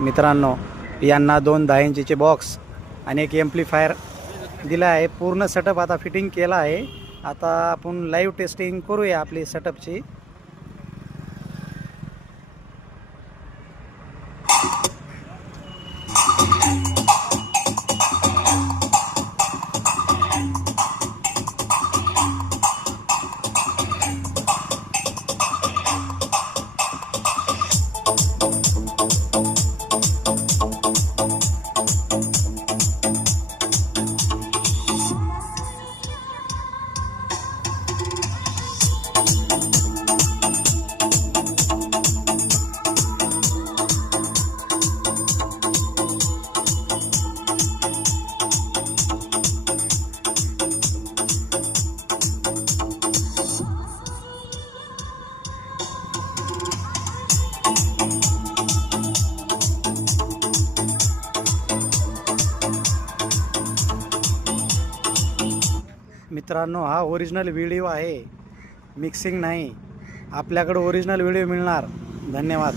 मित्रांनो, यांना 2 10 इंचीचे बॉक्स आणि एक एम्प्लिफायर दिला आहे. पूर्ण सेटअप आता फिटिंग केला आहे. आता आपण लाईव्ह टेस्टिंग करूया आपली सेटअपची. मित्रांनो, हा ओरिजिनल व्हिडिओ आहे, मिक्सिंग नाही. आपल्याकडे ओरिजिनल व्हिडिओ मिळणार. धन्यवाद.